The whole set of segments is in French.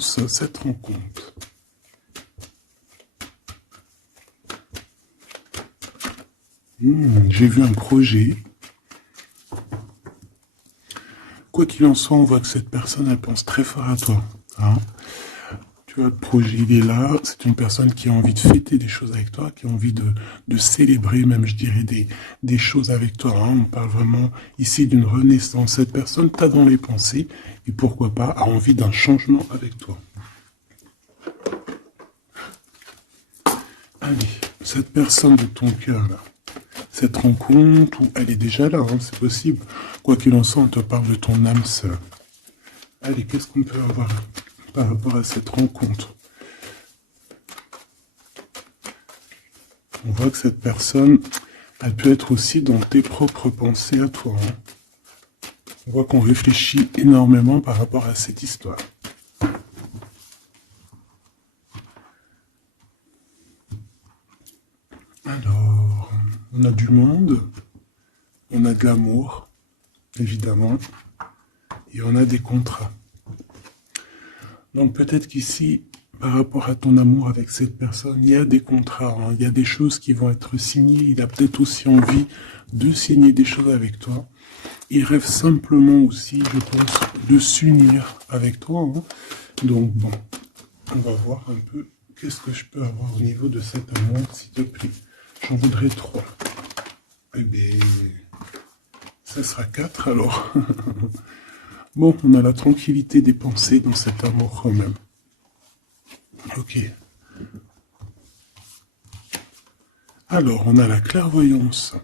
annonce cette rencontre? J'ai vu un projet. Quoi qu'il en soit, on voit que cette personne, elle pense très fort à toi. Hein. Tu vois, le projet, il est là. C'est une personne qui a envie de fêter des choses avec toi, qui a envie de célébrer même, je dirais, des choses avec toi. Hein. On parle vraiment ici d'une renaissance. Cette personne t'a dans les pensées et pourquoi pas a envie d'un changement avec toi. Allez, cette personne de ton cœur, là, cette rencontre, où elle est déjà là, hein, c'est possible. Quoi qu'il en soit, on te parle de ton âme sœur. Allez, qu'est-ce qu'on peut avoir par rapport à cette rencontre? On voit que cette personne, elle peut être aussi dans tes propres pensées à toi. Hein. On voit qu'on réfléchit énormément par rapport à cette histoire. Alors, on a du monde, on a de l'amour, évidemment, et on a des contrats. Donc peut-être qu'ici, par rapport à ton amour avec cette personne, il y a des contrats, hein, il y a des choses qui vont être signées, il a peut-être aussi envie de signer des choses avec toi. Il rêve simplement aussi, je pense, de s'unir avec toi. Hein. Donc bon, on va voir un peu qu'est-ce que je peux avoir au niveau de cet amour, s'il te plaît. J'en voudrais 3. Eh bien, ça sera 4 alors. Bon, on a la tranquillité des pensées dans cet amour quand même. Ok. Alors, on a la clairvoyance.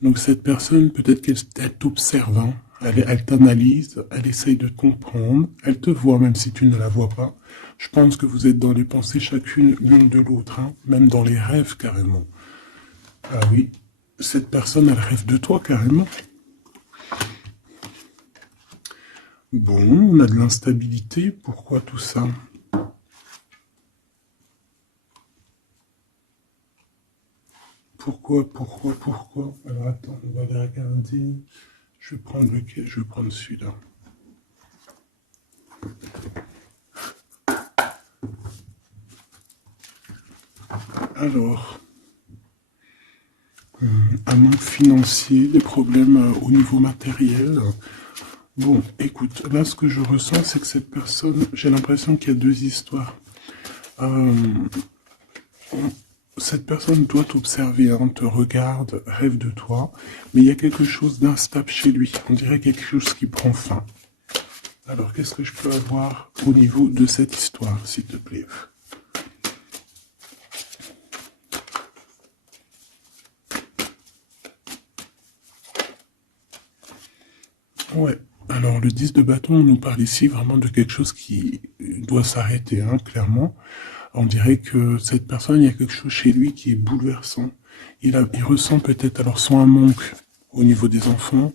Donc cette personne, peut-être qu'elle t'observe, hein. Elle t'analyse, elle essaye de te comprendre, elle te voit même si tu ne la vois pas. Je pense que vous êtes dans les pensées chacune l'une de l'autre, hein, même dans les rêves carrément. Ah oui, cette personne, elle rêve de toi carrément. Bon, on a de l'instabilité, pourquoi tout ça? Pourquoi? Alors attends, on va les regarder. Je vais prendre lequel? Je vais prendre celui-là. Alors, un manque financier, des problèmes au niveau matériel. Bon, écoute, là ce que je ressens, c'est que cette personne, j'ai l'impression qu'il y a 2 histoires. Cette personne doit t'observer, hein, te regarde, rêve de toi, mais il y a quelque chose d'instable chez lui. On dirait quelque chose qui prend fin. Alors, qu'est-ce que je peux avoir au niveau de cette histoire, s'il te plaît? Ouais. Alors, le 10 de bâton, on nous parle ici vraiment de quelque chose qui doit s'arrêter, hein, clairement. On dirait que cette personne, il y a quelque chose chez lui qui est bouleversant. Il ressent peut-être alors soit un manque au niveau des enfants,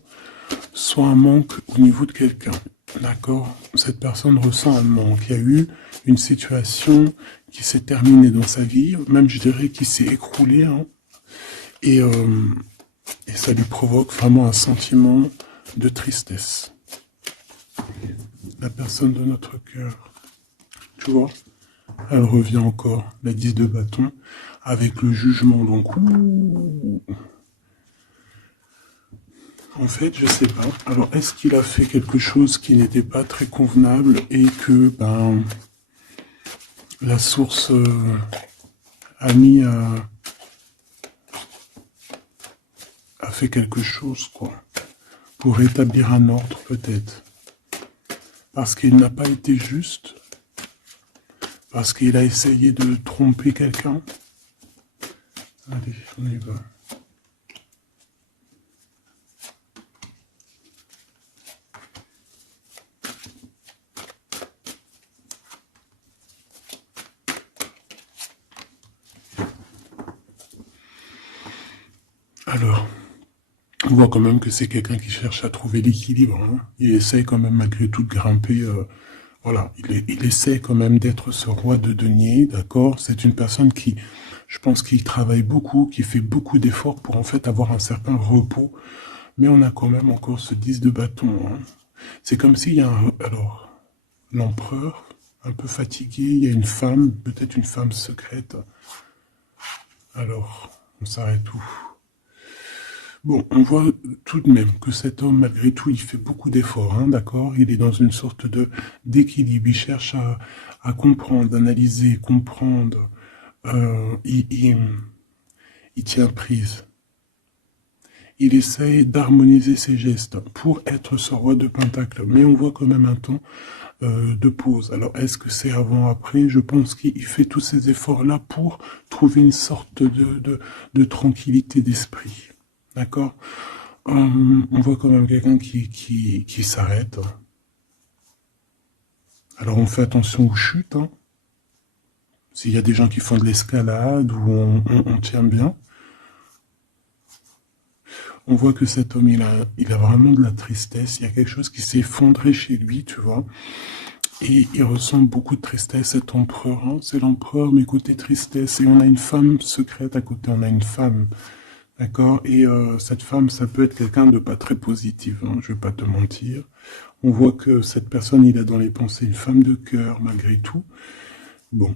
soit un manque au niveau de quelqu'un. D'accord? Cette personne ressent un manque. Il y a eu une situation qui s'est terminée dans sa vie, même je dirais qui s'est écroulée, hein, et ça lui provoque vraiment un sentiment de tristesse. La personne de notre cœur, tu vois, elle revient encore, la 10 de bâton, avec le jugement. Donc, en fait, je sais pas. Alors, est-ce qu'il a fait quelque chose qui n'était pas très convenable et que, ben, la source a fait quelque chose, quoi, pour rétablir un ordre, peut-être. Parce qu'il n'a pas été juste, parce qu'il a essayé de tromper quelqu'un. Allez, on y va. Alors, on voit quand même que c'est quelqu'un qui cherche à trouver l'équilibre. Hein. Il essaye quand même malgré tout de grimper. Voilà, il essaie quand même d'être ce roi de denier, d'accord? C'est une personne qui, je pense qu'il travaille beaucoup, qui fait beaucoup d'efforts pour en fait avoir un certain repos. Mais on a quand même encore ce 10 de bâton. Hein. C'est comme s'il y a un... Alors, l'empereur, un peu fatigué. Il y a une femme, peut-être une femme secrète. Alors, on s'arrête où? Bon, on voit tout de même que cet homme, malgré tout, il fait beaucoup d'efforts, hein, d'accord? Il est dans une sorte d'équilibre. Il cherche à comprendre, analyser, comprendre. Il tient prise. Il essaye d'harmoniser ses gestes pour être ce roi de Pentacle. Mais on voit quand même un temps de pause. Alors, est-ce que c'est avant, après? Je pense qu'il fait tous ces efforts-là pour trouver une sorte de tranquillité d'esprit. D'accord? On voit quand même quelqu'un qui s'arrête. Alors, on fait attention aux chutes. Hein. S'il y a des gens qui font de l'escalade ou on tient bien. On voit que cet homme, il a vraiment de la tristesse. Il y a quelque chose qui s'est effondré chez lui, tu vois. Et il ressent beaucoup de tristesse, cet empereur. Hein. C'est l'empereur, mais côté tristesse. Et on a une femme secrète à côté. On a une femme. D'accord? Et cette femme, ça peut être quelqu'un de pas très positif. Hein, je vais pas te mentir. On voit que cette personne, il a dans les pensées une femme de cœur, malgré tout. Bon.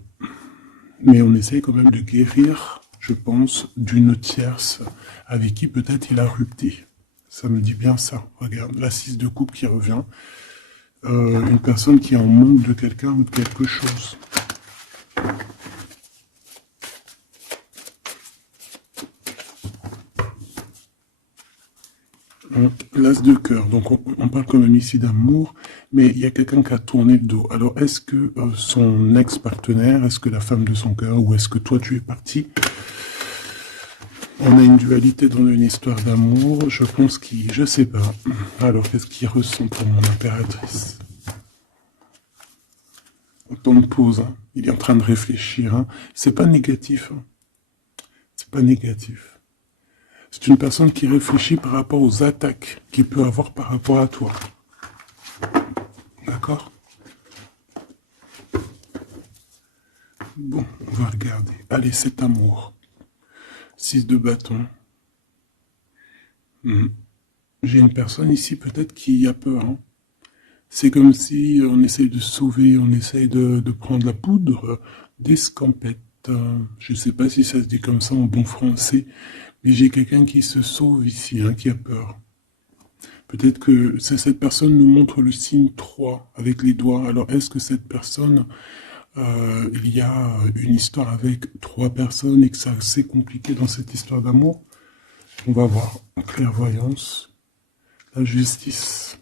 Mais on essaye quand même de guérir, je pense, d'une tierce avec qui peut-être il a rupté. Ça me dit bien ça. Regarde, la 6 de coupe qui revient. Une personne qui est en manque de quelqu'un ou de quelque chose. L'as de cœur, donc on parle quand même ici d'amour, mais il y a quelqu'un qui a tourné le dos. Alors est-ce que son ex-partenaire, est-ce que la femme de son cœur, ou est-ce que toi tu es parti? On a une dualité dans une histoire d'amour, je pense qu'il... Je sais pas. Alors qu'est-ce qu'il ressent pour mon impératrice? Autant de pause, hein. Il est en train de réfléchir. Hein. C'est pas négatif. Hein. C'est pas négatif. C'est une personne qui réfléchit par rapport aux attaques qu'il peut avoir par rapport à toi. D'accord? Bon, on va regarder. Allez, cet amour. 6 de bâton. J'ai une personne ici peut-être qui a peur. Hein. C'est comme si on essaye de sauver, on essaye de prendre la poudre d'escampette. Je ne sais pas si ça se dit comme ça en bon français, mais j'ai quelqu'un qui se sauve ici, hein, qui a peur. Peut-être que cette personne nous montre le signe 3 avec les doigts. Alors, est-ce que cette personne, il y a une histoire avec 3 personnes et que c'est assez compliqué dans cette histoire d'amour? On va voir. Clairvoyance, la justice,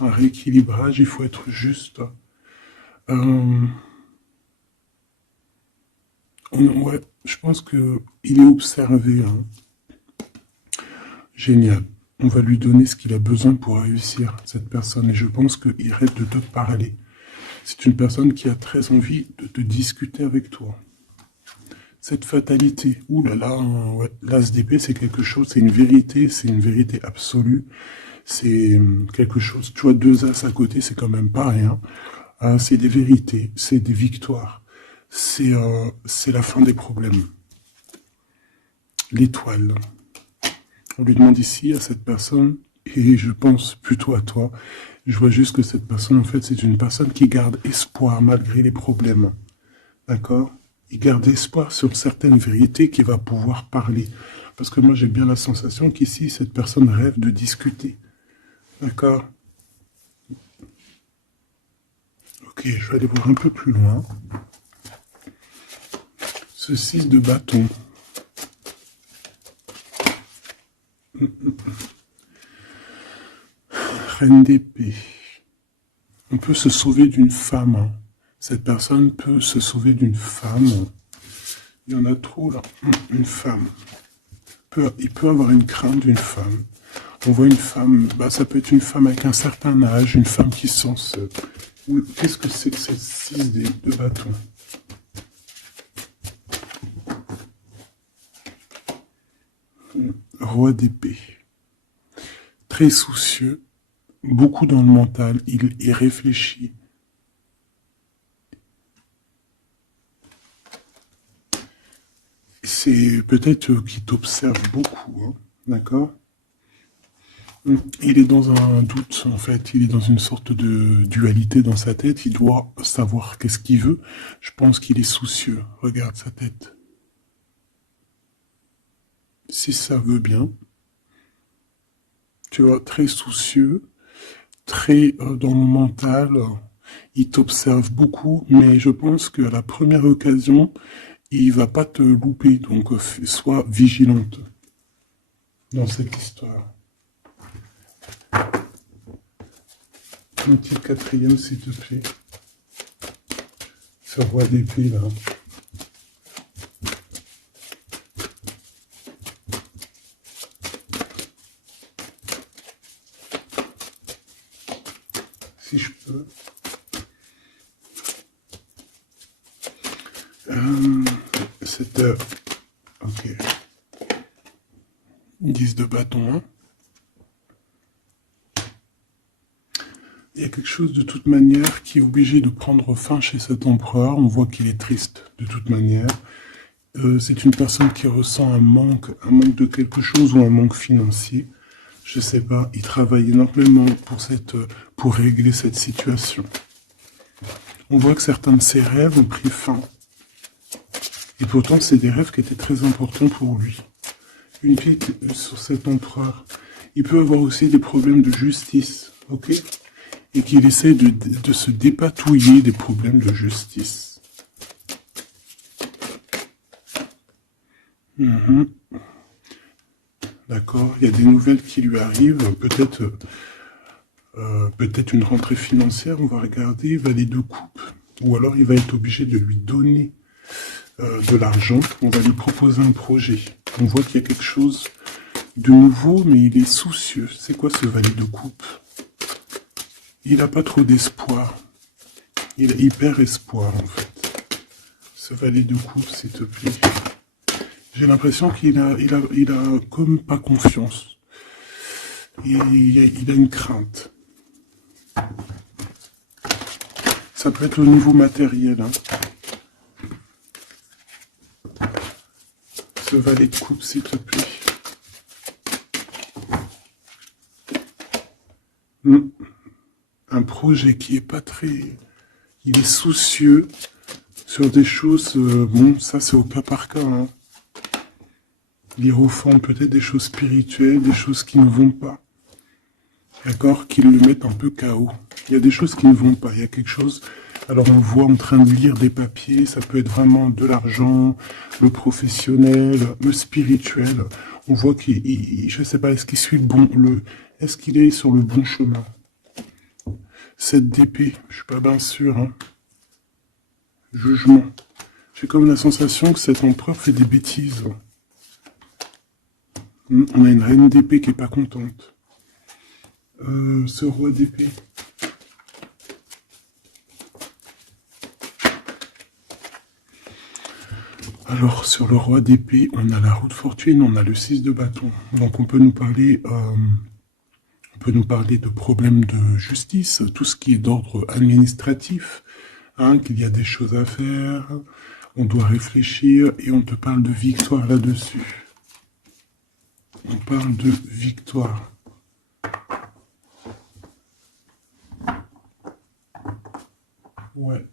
un rééquilibrage, il faut être juste. Ouais, je pense qu'il est observé. Hein. Génial. On va lui donner ce qu'il a besoin pour réussir, cette personne. Et je pense qu'il rêve de te parler. C'est une personne qui a très envie de te discuter avec toi. Cette fatalité, ouh là là, ouais, l'as d'épée, c'est quelque chose, c'est une vérité absolue. C'est quelque chose, tu vois, 2 as à côté, c'est quand même pas rien. C'est des vérités, c'est des victoires. C'est la fin des problèmes. L'étoile. On lui demande ici à cette personne, et je pense plutôt à toi, je vois juste que cette personne, en fait, c'est une personne qui garde espoir malgré les problèmes. D'accord? Il garde espoir sur certaines vérités qu'il va pouvoir parler. Parce que moi, j'ai bien la sensation qu'ici, cette personne rêve de discuter. D'accord? Ok, je vais aller voir un peu plus loin. Ce 6 de bâton. Reine d'épée. On peut se sauver d'une femme. Hein. Cette personne peut se sauver d'une femme. Il y en a trop là. Une femme. Il peut avoir une crainte d'une femme. On voit une femme, bah, ça peut être une femme avec un certain âge, une femme qui se sent seule. Qu'est-ce que c'est que cette 6 de bâton? Roi d'épée. Très soucieux, beaucoup dans le mental, il réfléchit. C'est peut-être qu'il t'observe beaucoup, hein, d'accord? Il est dans un doute, en fait. Il est dans une sorte de dualité dans sa tête. Il doit savoir qu'est-ce qu'il veut. Je pense qu'il est soucieux. Regarde sa tête. Si ça veut bien, tu vois, très soucieux, très dans le mental. Il t'observe beaucoup, mais je pense qu'à la première occasion, il va pas te louper. Donc, sois vigilante dans cette histoire. Un petit quatrième, s'il te plaît. Ce roi d'épée, là. Si je peux. Cette heure. Ok. 10 de bâton, hein. Il y a quelque chose de toute manière qui est obligé de prendre fin chez cet empereur. On voit qu'il est triste de toute manière. C'est une personne qui ressent un manque de quelque chose ou un manque financier. Je sais pas, il travaille énormément pour régler cette situation. On voit que certains de ses rêves ont pris fin. Et pourtant, c'est des rêves qui étaient très importants pour lui. Une pique sur cet empereur. Il peut avoir aussi des problèmes de justice, ok? Et qu'il essaie de se dépatouiller des problèmes de justice. D'accord, il y a des nouvelles qui lui arrivent, peut-être une rentrée financière, on va regarder, valet de coupe, ou alors il va être obligé de lui donner de l'argent, on va lui proposer un projet. On voit qu'il y a quelque chose de nouveau, mais il est soucieux. C'est quoi ce valet de coupe? Il n'a pas trop d'espoir. Il perd espoir, en fait. Ce valet de coupe, s'il te plaît. J'ai l'impression qu'il a comme pas confiance. Il a une crainte. Ça peut être au niveau matériel. Hein. Ce valet de coupe, s'il te plaît. Un projet qui est pas très... Il est soucieux sur des choses... bon, ça c'est au cas par cas. Hein. L'hiérophant, peut-être des choses spirituelles, des choses qui ne vont pas. D'accord? Qui le mettent un peu KO. Il y a des choses qui ne vont pas. Il y a quelque chose... Alors on le voit en train de lire des papiers. Ça peut être vraiment de l'argent, le professionnel, le spirituel. On voit qu'il... Je sais pas, est-ce qu'il suit le bon... Est-ce qu'il est sur le bon chemin? Cette d'épée, je suis pas bien sûr. Hein. Jugement. J'ai comme la sensation que cet empereur fait des bêtises. On a une reine d'épée qui est pas contente. Ce roi d'épée. Alors, sur le roi d'épée, on a la roue de fortune, on a le 6 de bâton. Donc, on peut nous parler de problèmes de justice, tout ce qui est d'ordre administratif, hein, qu'il y a des choses à faire, on doit réfléchir, et on te parle de victoire là-dessus. On parle de victoire. Ouais.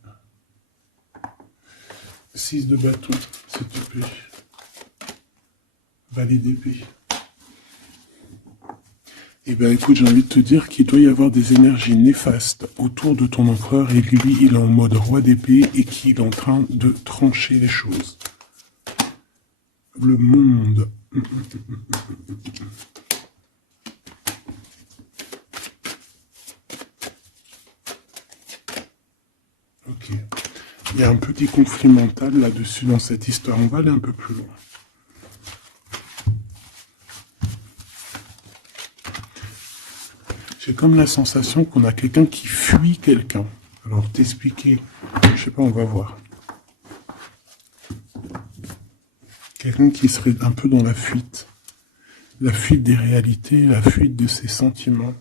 6 de bâton, s'il te plaît. Valet d'épée. Eh bien, écoute, j'ai envie de te dire qu'il doit y avoir des énergies néfastes autour de ton empereur et lui, il est en mode roi d'épée et qu'il est en train de trancher les choses. Le monde. Ok. Il y a un petit conflit mental là-dessus dans cette histoire. On va aller un peu plus loin. J'ai comme la sensation qu'on a quelqu'un qui fuit quelqu'un. Alors, t'expliquer, je sais pas, on va voir. Quelqu'un qui serait un peu dans la fuite. La fuite des réalités, la fuite de ses sentiments.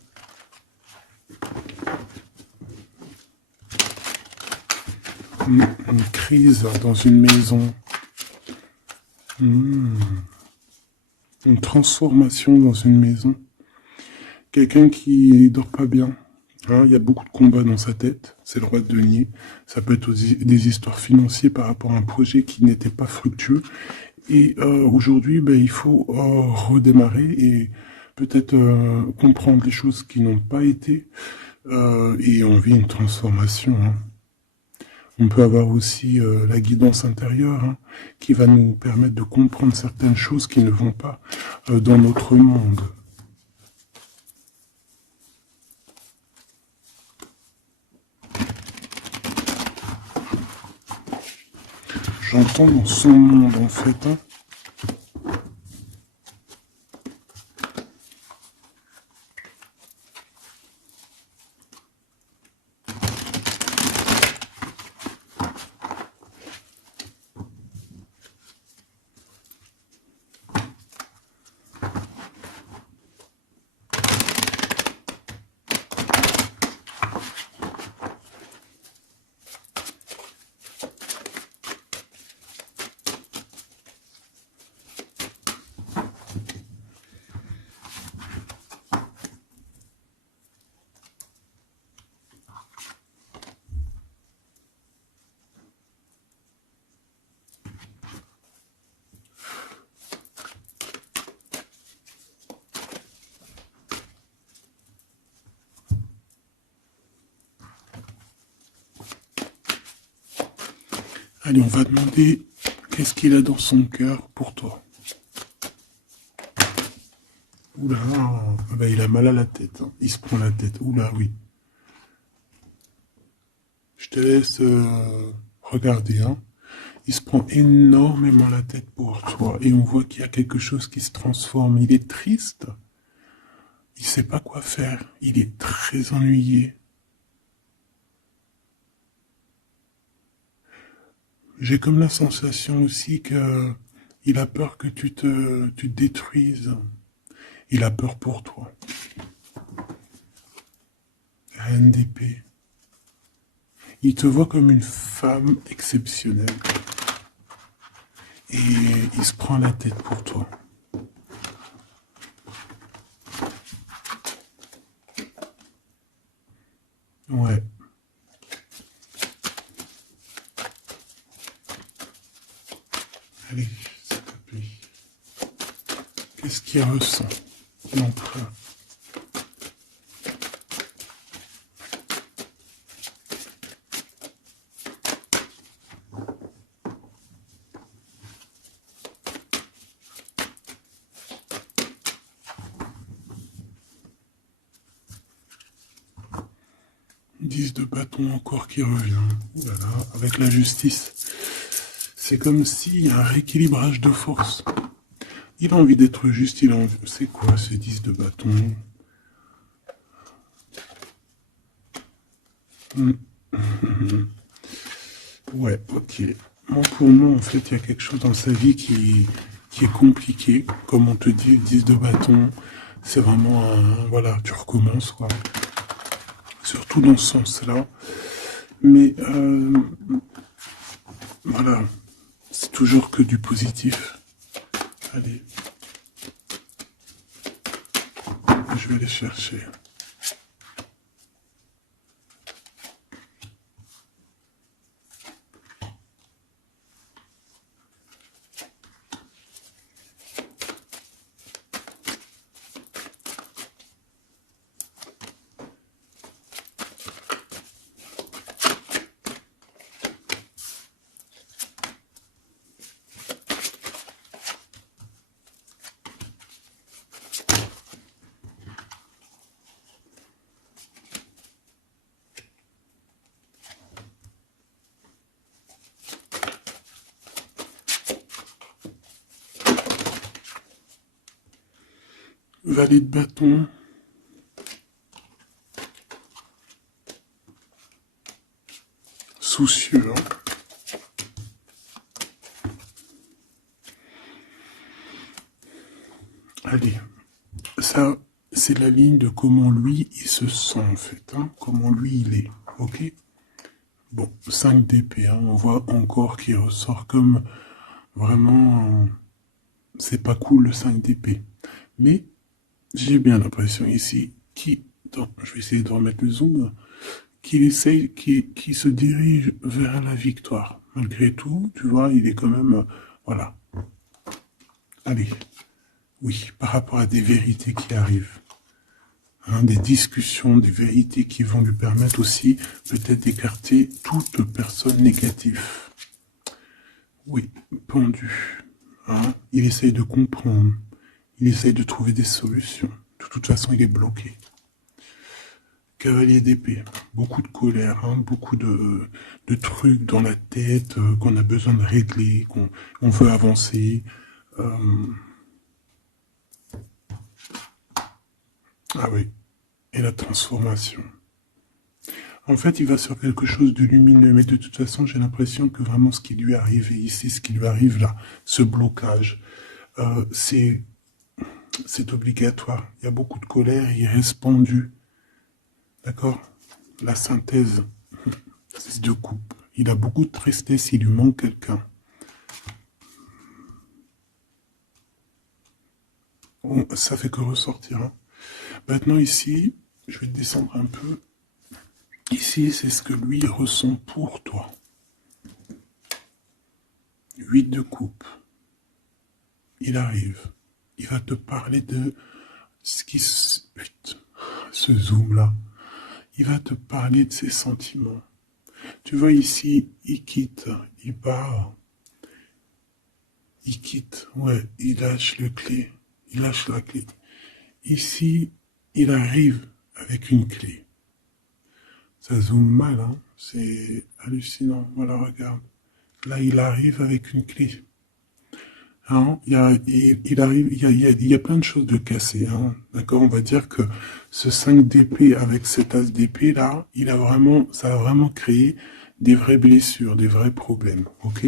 Une crise dans une maison. Une transformation dans une maison. Quelqu'un qui dort pas bien. Hein, il y a beaucoup de combats dans sa tête. C'est le roi de denier. Ça peut être aussi des histoires financières par rapport à un projet qui n'était pas fructueux. Et aujourd'hui, ben, il faut redémarrer et peut-être comprendre les choses qui n'ont pas été. Et on vit une transformation. Hein. On peut avoir aussi la guidance intérieure hein, qui va nous permettre de comprendre certaines choses qui ne vont pas dans notre monde. J'entends dans son monde en fait. Hein. Allez, on va demander qu'est-ce qu'il a dans son cœur pour toi. Oula, ah ben, il a mal à la tête. Hein. Il se prend la tête. Oula, oui. Je te laisse regarder. Hein. Il se prend énormément la tête pour toi. Et on voit qu'il y a quelque chose qui se transforme. Il est triste. Il sait pas quoi faire. Il est très ennuyé. J'ai comme la sensation aussi que il a peur que tu te détruises. Il a peur pour toi. Reine d'épée. Il te voit comme une femme exceptionnelle. Et il se prend la tête pour toi. Ouais. Allez, s'il te plaît. Qu'est-ce qu'il ressent, l'empereur? Dix de bâton encore qui revient. Ouh là là, avec la justice. C'est comme s'il y a un rééquilibrage de force. Il a envie d'être juste, il a envie... C'est quoi ces 10 de bâton? Ouais, ok. Moi, pour moi, en fait, il y a quelque chose dans sa vie qui est compliqué. Comme on te dit, 10 de bâton, c'est vraiment un... Voilà, tu recommences, quoi. Surtout dans ce sens-là. Mais, voilà, c'est toujours que du positif. Allez. Je vais aller chercher. Valet de bâton. Soucieux. Hein. Allez. Ça, c'est la ligne de comment lui, il se sent, en fait. Hein. Comment lui, il est. Ok? Bon, 5 d'épée. Hein. On voit encore qu'il ressort comme vraiment... c'est pas cool, le 5 d'épée. Mais j'ai bien l'impression ici je vais essayer de remettre le zoom, qui se dirige vers la victoire. Malgré tout, tu vois, il est quand même, voilà. Allez, oui, par rapport à des vérités qui arrivent. Hein, des discussions, des vérités qui vont lui permettre aussi peut-être d'écarter toute personne négative. Oui, pendu. Hein, il essaye de comprendre. Il essaye de trouver des solutions. De toute façon, il est bloqué. Cavalier d'épée. Beaucoup de colère, hein, beaucoup de trucs dans la tête qu'on a besoin de régler, qu'on veut avancer. Ah oui. Et la transformation. En fait, il va sur quelque chose de lumineux, mais de toute façon, j'ai l'impression que vraiment ce qui lui arrive ici, ce qui lui arrive là, ce blocage, c'est obligatoire. Il y a beaucoup de colère, il reste pendu. D'accord? La synthèse, c'est de coupe. Il a beaucoup de tristesse, il lui manque quelqu'un. Ça fait que ressortir. Hein. Maintenant ici, je vais descendre un peu. Ici, c'est ce que lui ressent pour toi. 8 de coupe. Il arrive. Il va te parler de ce qui ce zoom-là. Il va te parler de ses sentiments. Tu vois ici, il quitte, il part. Il quitte, ouais, il lâche le clé. Il lâche la clé. Ici, il arrive avec une clé. Ça zoome mal, hein. C'est hallucinant. Voilà, regarde. Là, il arrive avec une clé. Hein, il y a plein de choses de cassées. Hein. D'accord, on va dire que ce 5 d'épée avec cet as d'épée là, ça a vraiment créé des vraies blessures, des vrais problèmes. Ok.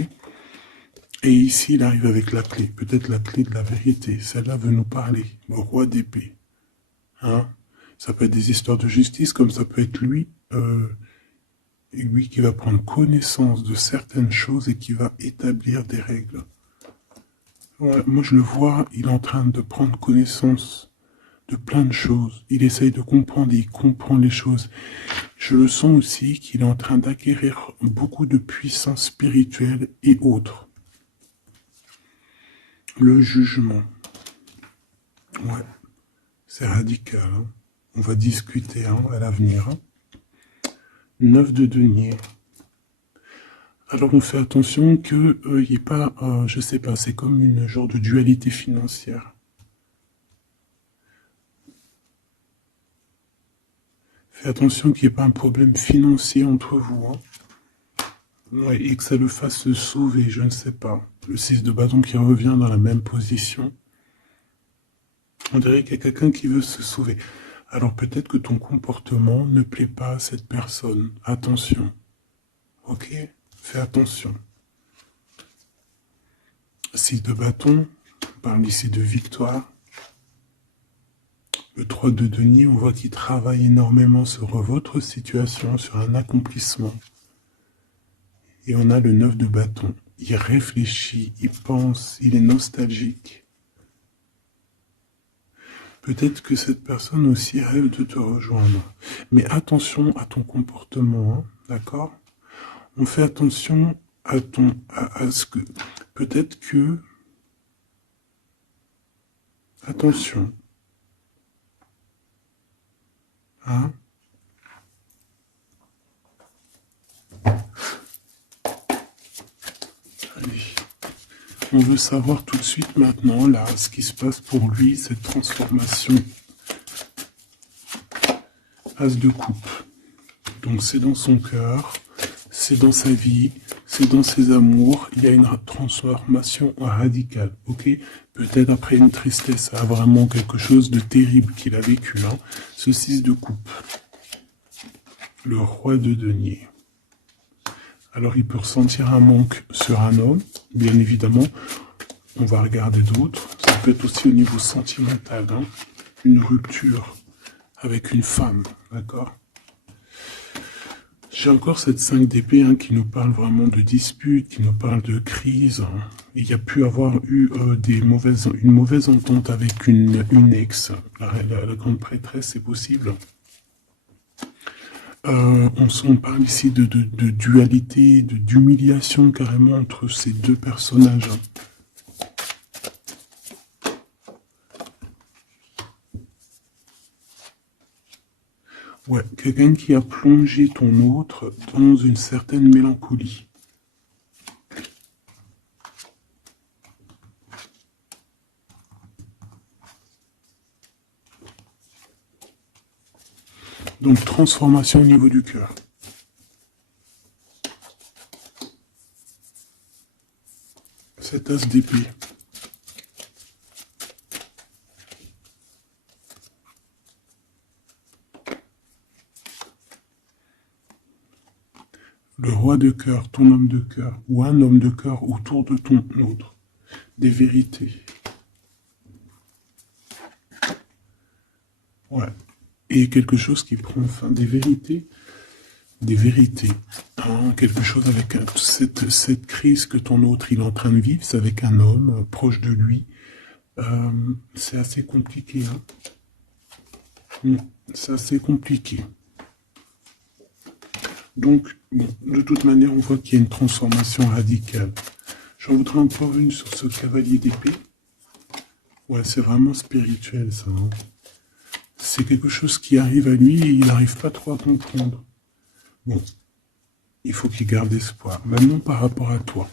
Et ici, il arrive avec la clé, peut-être la clé de la vérité. Celle-là veut nous parler. Le roi d'épée. Hein, ça peut être des histoires de justice, comme ça peut être lui qui va prendre connaissance de certaines choses et qui va établir des règles. Ouais, moi, je le vois, il est en train de prendre connaissance de plein de choses. Il essaye de comprendre et il comprend les choses. Je le sens aussi qu'il est en train d'acquérir beaucoup de puissance spirituelle et autres. Le jugement. Ouais, c'est radical. Hein. On va discuter hein, à l'avenir. Hein. 9 de denier. Alors on fait attention qu'il n'y ait pas, je sais pas, c'est comme une genre de dualité financière. Fais attention qu'il n'y ait pas un problème financier entre vous. Hein. Ouais, et que ça le fasse se sauver, je ne sais pas. Le 6 de bâton qui revient dans la même position. On dirait qu'il y a quelqu'un qui veut se sauver. Alors peut-être que ton comportement ne plaît pas à cette personne. Attention. Ok ? Fais attention. 6 de bâton, on parle ici de victoire. Le 3 de denier, on voit qu'il travaille énormément sur votre situation, sur un accomplissement. Et on a le 9 de bâton. Il réfléchit, il pense, il est nostalgique. Peut-être que cette personne aussi rêve de te rejoindre. Mais attention à ton comportement, hein, d'accord ? On fait attention à ce que... Peut-être que... Attention. Hein ? Allez. On veut savoir tout de suite maintenant, là, ce qui se passe pour lui, cette transformation. As de coupe. Donc c'est dans son cœur, c'est dans sa vie, c'est dans ses amours. Il y a une transformation radicale, ok ? Peut-être après une tristesse, vraiment quelque chose de terrible qu'il a vécu. Hein. Ce 6 de coupe. Le roi de denier. Alors il peut ressentir un manque sur un homme, bien évidemment. On va regarder d'autres. Ça peut être aussi au niveau sentimental, hein, une rupture avec une femme, d'accord ? J'ai encore cette 5 d'épée hein, qui nous parle vraiment de dispute, qui nous parle de crise. Hein. Il y a pu avoir eu une mauvaise entente avec une ex. La grande prêtresse, c'est possible. On parle ici de dualité, d'humiliation carrément entre ces deux personnages. Ouais, quelqu'un qui a plongé ton autre dans une certaine mélancolie. Donc, transformation au niveau du cœur. Cet as d'épée. Le roi de cœur, ton homme de cœur, ou un homme de cœur autour de ton autre. Des vérités. Ouais. Et quelque chose qui prend fin. Des vérités. Des vérités. Hein, quelque chose avec cette crise que ton autre il est en train de vivre, c'est avec un homme proche de lui. C'est assez compliqué. Hein. C'est assez compliqué. Donc, bon, de toute manière, on voit qu'il y a une transformation radicale. J'en voudrais encore une sur ce cavalier d'épée. Ouais, c'est vraiment spirituel, ça. Hein. C'est quelque chose qui arrive à lui et il n'arrive pas trop à comprendre. Bon, il faut qu'il garde espoir. Maintenant, par rapport à toi.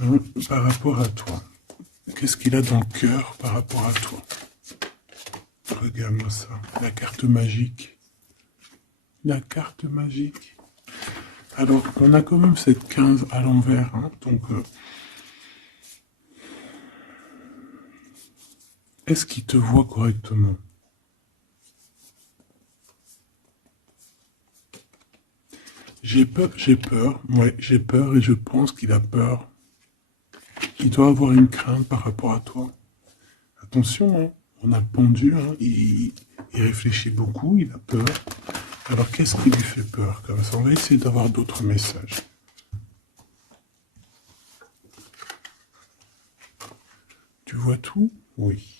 Hein, par rapport à toi. Qu'est-ce qu'il a dans le cœur par rapport à toi? Regarde-moi ça. La carte magique. La carte magique. Alors, on a quand même cette 15 à l'envers. Hein, donc, est-ce qu'il te voit correctement? J'ai peur, ouais, j'ai peur et je pense qu'il a peur. Il doit avoir une crainte par rapport à toi. Attention, hein, on a pendu, hein, il réfléchit beaucoup, il a peur. Alors qu'est-ce qui lui fait peur comme ça? On va essayer d'avoir d'autres messages. Tu vois tout? Oui.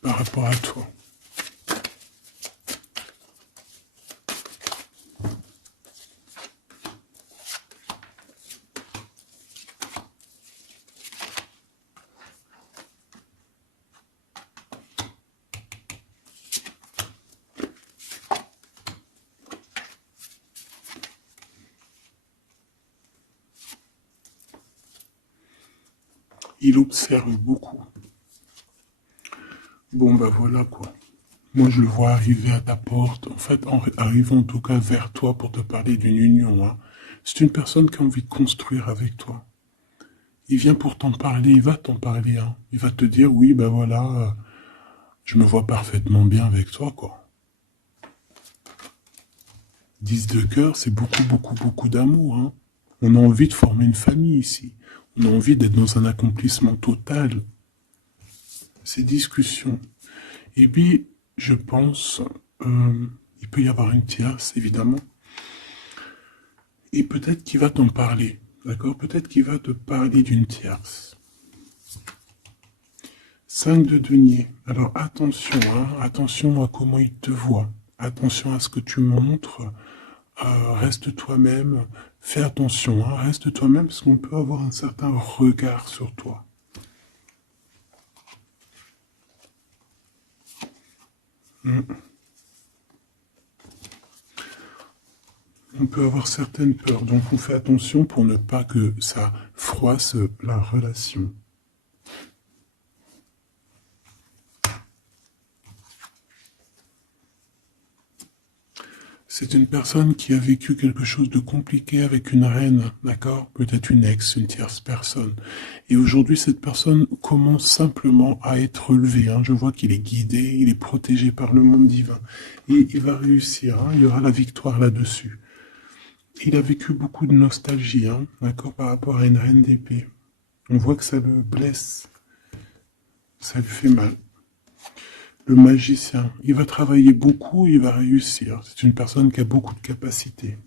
Par rapport à toi. Il observe beaucoup. Bon, bah voilà quoi. Moi, je le vois arriver à ta porte. En fait, arrivant en tout cas vers toi pour te parler d'une union. Hein. C'est une personne qui a envie de construire avec toi. Il vient pour t'en parler, il va t'en parler. Hein. Il va te dire, oui, ben voilà, je me vois parfaitement bien avec toi, quoi. 10 de cœur, c'est beaucoup, beaucoup, beaucoup d'amour. Hein. On a envie de former une famille ici. On a envie d'être dans un accomplissement total. Ces discussions. Et puis, je pense, il peut y avoir une tierce, évidemment. Et peut-être qu'il va t'en parler. D'accord? Peut-être qu'il va te parler d'une tierce. 5 de denier. Alors attention, hein, attention à comment il te voit. Attention à ce que tu montres. Reste toi-même. Fais attention, hein, reste toi-même parce qu'on peut avoir un certain regard sur toi. On peut avoir certaines peurs, donc on fait attention pour ne pas que ça froisse la relation. C'est une personne qui a vécu quelque chose de compliqué avec une reine, d'accord? Peut-être une ex, une tierce personne. Et aujourd'hui, cette personne commence simplement à être relevée. Hein. Je vois qu'il est guidé, il est protégé par le monde divin. Et il va réussir, hein. Il y aura la victoire là-dessus. Il a vécu beaucoup de nostalgie, hein, d'accord, par rapport à une reine d'épée. On voit que ça le blesse. Ça lui fait mal. Le magicien, il va travailler beaucoup, il va réussir. C'est une personne qui a beaucoup de capacités.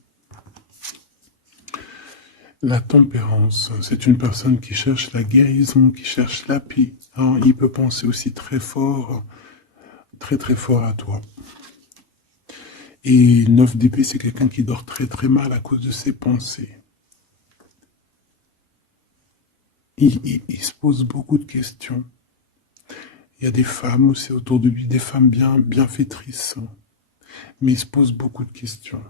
La tempérance, c'est une personne qui cherche la guérison, qui cherche la paix. Alors, il peut penser aussi très fort, très très fort à toi. Et 9 d'épée, c'est quelqu'un qui dort très très mal à cause de ses pensées. Il se pose beaucoup de questions. Il y a des femmes aussi autour de lui, des femmes bienfaitrices. Mais il se pose beaucoup de questions.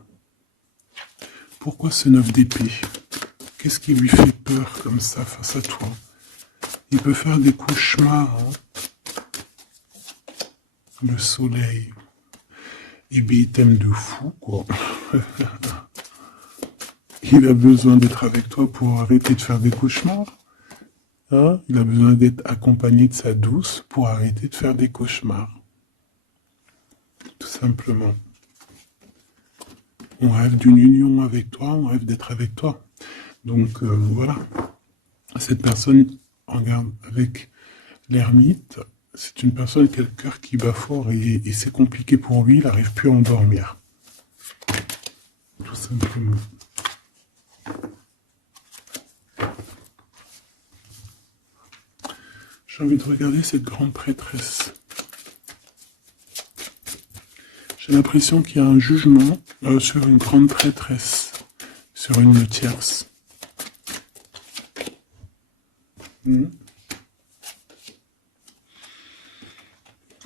Pourquoi ce 9 d'épée? Qu'est-ce qui lui fait peur comme ça face à toi? Il peut faire des cauchemars. Hein. Le soleil. Eh bien, il t'aime de fou, quoi. Il a besoin d'être avec toi pour arrêter de faire des cauchemars. Hein? Il a besoin d'être accompagné de sa douce pour arrêter de faire des cauchemars. Tout simplement. On rêve d'une union avec toi, on rêve d'être avec toi. Donc voilà. Cette personne, regarde, avec l'ermite, c'est une personne qui a le cœur qui bat fort et c'est compliqué pour lui, il n'arrive plus à endormir. Tout simplement. J'ai envie de regarder cette grande prêtresse. J'ai l'impression qu'il y a un jugement sur une grande prêtresse, sur une tierce.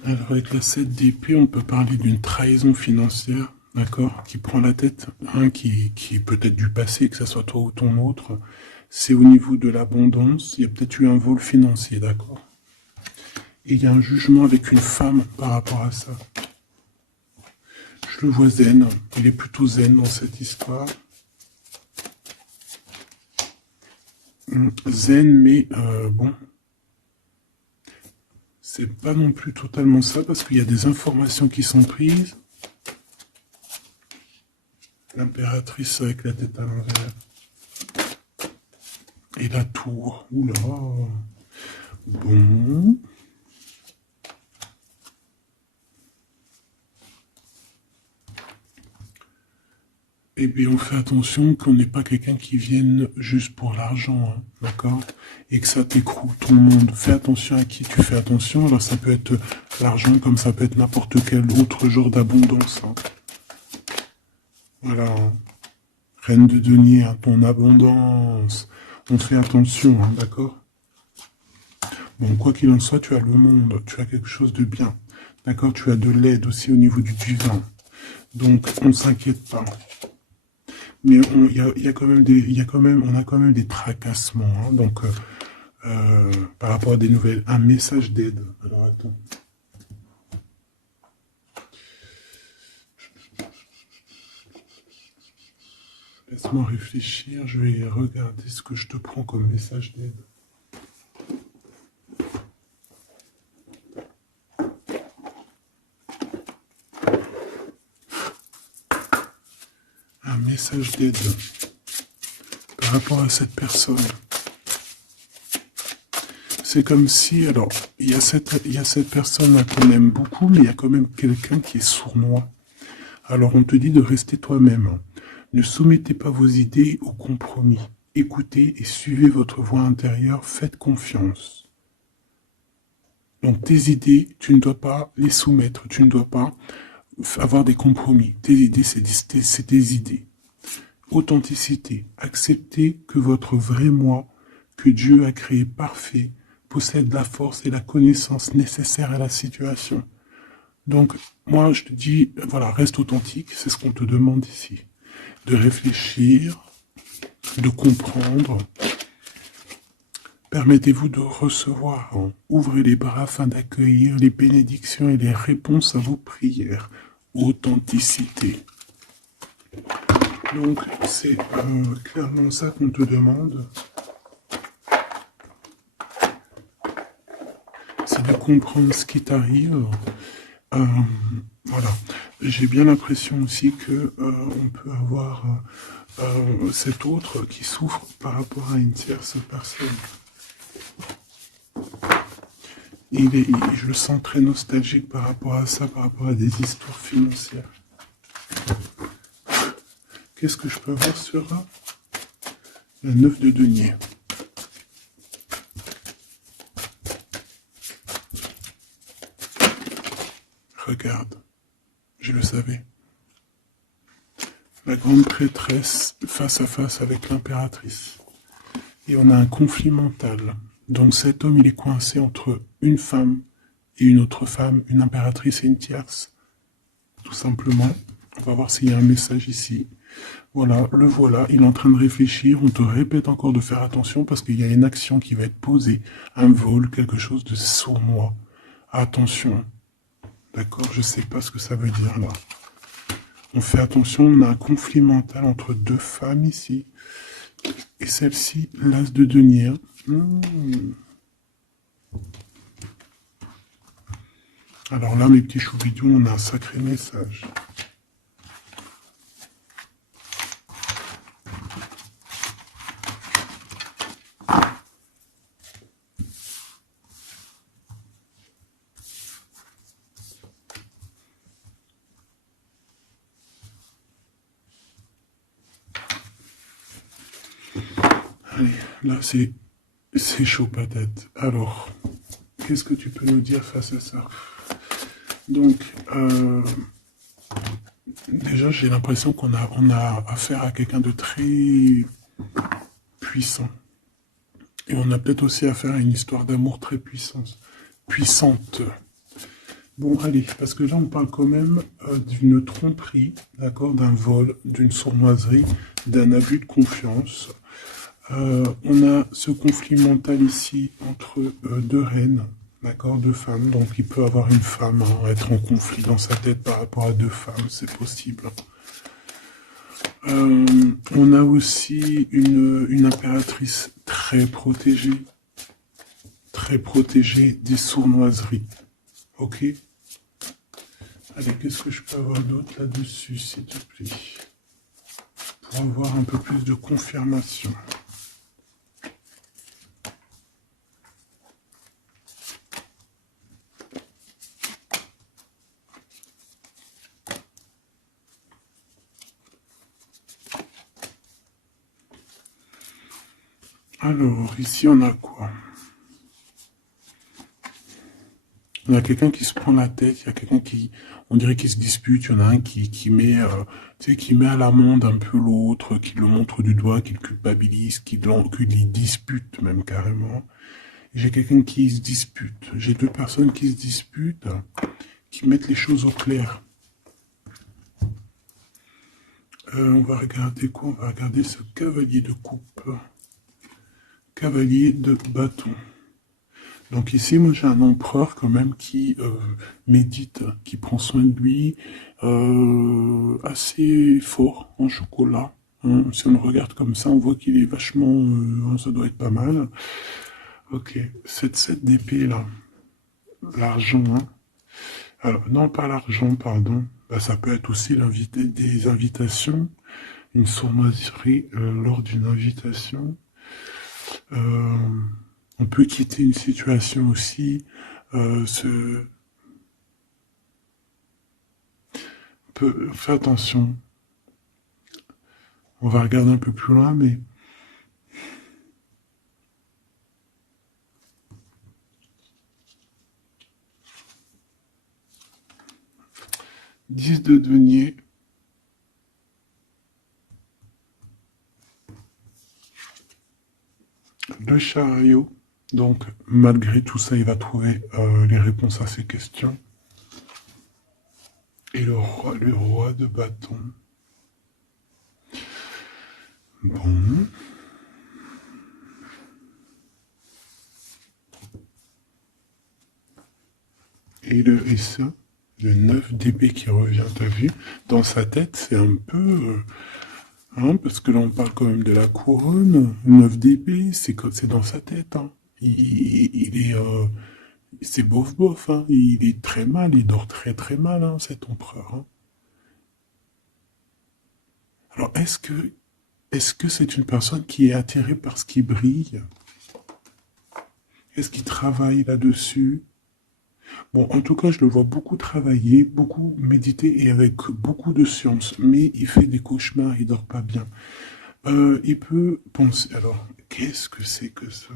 Alors avec la 7 d'épée, on peut parler d'une trahison financière, d'accord, qui prend la tête, hein, qui est peut-être du passé, que ce soit toi ou ton autre. C'est au niveau de l'abondance, il y a peut-être eu un vol financier, d'accord. Et il y a un jugement avec une femme par rapport à ça. Je le vois zen, il est plutôt zen dans cette histoire. Zen, mais bon, c'est pas non plus totalement ça, parce qu'il y a des informations qui sont prises. L'impératrice avec la tête à l'envers. Et la tour, oula. Bon. Eh bien, on fait attention qu'on n'ait pas quelqu'un qui vienne juste pour l'argent, hein, d'accord? Et que ça t'écroule ton monde. Fais attention à qui tu fais attention. Alors, ça peut être l'argent comme ça peut être n'importe quel autre genre d'abondance. Hein. Voilà. Hein. Reine de denier, hein, ton abondance. On fait attention, hein, d'accord? Bon, quoi qu'il en soit, tu as le monde. Tu as quelque chose de bien. D'accord? Tu as de l'aide aussi au niveau du divin. Donc, on ne s'inquiète pas. Mais on a quand même des tracassements. Hein, donc, par rapport à des nouvelles, un message d'aide. Alors, attends. Laisse-moi réfléchir. Je vais regarder ce que je te prends comme message d'aide. Un message d'aide par rapport à cette personne. C'est comme si, alors, il y a cette personne-là qu'on aime beaucoup, mais il y a quand même quelqu'un qui est sournois. Alors, on te dit de rester toi-même. Ne soumettez pas vos idées au compromis. Écoutez et suivez votre voix intérieure, faites confiance. Donc, tes idées, tu ne dois pas les soumettre, tu ne dois pas avoir des compromis. Tes idées, c'est tes idées. Authenticité. Acceptez que votre vrai moi, que Dieu a créé parfait, possède la force et la connaissance nécessaires à la situation. Donc, moi, je te dis, voilà, reste authentique, c'est ce qu'on te demande ici. De réfléchir, de comprendre. Permettez-vous de recevoir. Hein. Ouvrez les bras afin d'accueillir les bénédictions et les réponses à vos prières. Authenticité. Donc, c'est clairement ça qu'on te demande. C'est de comprendre ce qui t'arrive. Voilà. J'ai bien l'impression aussi que on peut avoir cet autre qui souffre par rapport à une tierce personne. je le sens très nostalgique par rapport à ça, par rapport à des histoires financières. Qu'est-ce que je peux avoir sur la 9 de denier? Regarde, je le savais. La grande prêtresse face à face avec l'impératrice. Et on a un conflit mental. Donc cet homme, il est coincé entre une femme et une autre femme, une impératrice et une tierce. Tout simplement. On va voir s'il y a un message ici. Voilà, le voilà, il est en train de réfléchir. On te répète encore de faire attention parce qu'il y a une action qui va être posée. Un vol, quelque chose de sournois. Attention. D'accord, je sais pas ce que ça veut dire là. On fait attention, on a un conflit mental entre deux femmes ici. Et celle-ci, l'as de denier. Alors là, mes petits choux bidous, on a un sacré message. Allez, là, c'est chaud patate. Alors, qu'est-ce que tu peux nous dire face à ça? Donc, déjà, j'ai l'impression qu'on a affaire à quelqu'un de très puissant. Et on a peut-être aussi affaire à une histoire d'amour très puissante. Bon, allez, parce que là, on parle quand même d'une tromperie, d'accord, d'un vol, d'une sournoiserie, d'un abus de confiance. On a ce conflit mental ici entre deux reines, d'accord, deux femmes. Donc, il peut avoir une femme, être en conflit dans sa tête par rapport à deux femmes, c'est possible. On a aussi une impératrice très protégée des sournoiseries. Ok? Allez, qu'est-ce que je peux avoir d'autre là-dessus, s'il te plaît? Pour avoir un peu plus de confirmation. Alors, ici, on a quoi? Il y a quelqu'un qui se prend la tête, il y a quelqu'un qui, on dirait qu'il se dispute, il y en a un qui met, tu sais, qui met à l'amende un peu l'autre, qui le montre du doigt, qui le culpabilise, qui les dispute même carrément. J'ai quelqu'un qui se dispute, j'ai deux personnes qui se disputent, qui mettent les choses au clair. On va regarder quoi? On va regarder ce cavalier de coupe. Cavalier de bâton. Donc ici, moi j'ai un empereur quand même qui médite, qui prend soin de lui, assez fort en chocolat. Hein. Si on le regarde comme ça, on voit qu'il est vachement... ça doit être pas mal. Ok, cette 7 d'épée là, l'argent. Hein. Alors, non, pas l'argent, pardon. Bah, ça peut être aussi des invitations, une sournoiserie lors d'une invitation. On peut quitter une situation aussi, faire attention. On va regarder un peu plus loin, mais « 10 de denier ». Le chariot. Donc, malgré tout ça, il va trouver les réponses à ses questions. Et le roi de bâton. Bon. Et ça, le 9 d'épée qui revient, t'as vu? Dans sa tête, c'est un peu... hein, parce que là, on parle quand même de la couronne. 9 d'épée, c'est dans sa tête. Hein. Il est... c'est bof, hein. Il est très mal, il dort très mal, hein, cet empereur. Hein. Alors, est-ce que c'est une personne qui est attirée par ce qui brille? Est-ce qu'il travaille là-dessus? Bon, en tout cas, je le vois beaucoup travailler, beaucoup méditer et avec beaucoup de science. Mais il fait des cauchemars, il dort pas bien. Il peut penser... Alors, qu'est-ce que c'est que ça?